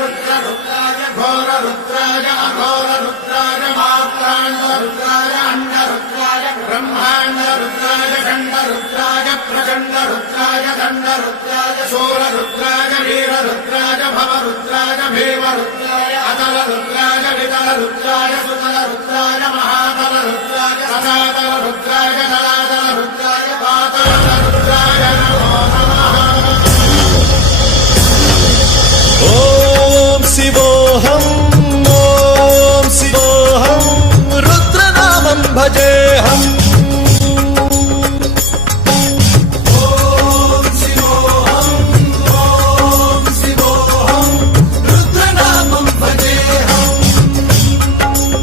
रुद्राय घोर रुद्राय अघोर रुद्राय मात्राण्ड रुद्राय अंड रुद्राय ब्रह्मांड रुद्राय खंड रुद्राय प्रचंड रुद्राय दंड रुद्राय शूर रुद्राय वीर रुद्राय भव रुद्राय भीम रुद्राय अतल रुद्राय वितल रुद्राय सुतल रुद्राय महातल रुद्राय रसातल रुद्राय जलातल रुद्राय पातल रुद्राय नमो नमः। ओम शिवोऽहं रुद्रनामं भजे।